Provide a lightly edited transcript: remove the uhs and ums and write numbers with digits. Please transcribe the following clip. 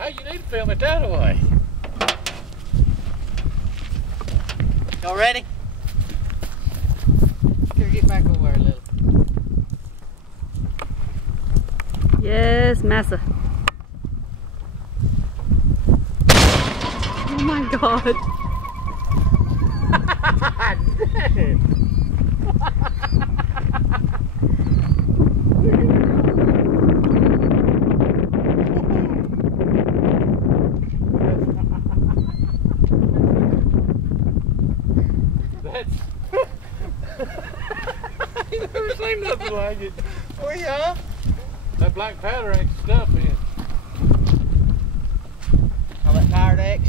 Hey, you need to film it that way. Y'all ready? Here, get back over there a little. Yes, massa. Oh my God. That's... I've never seen nothing like it. Oh yeah? That black powder ain't stuff in. All that Power X.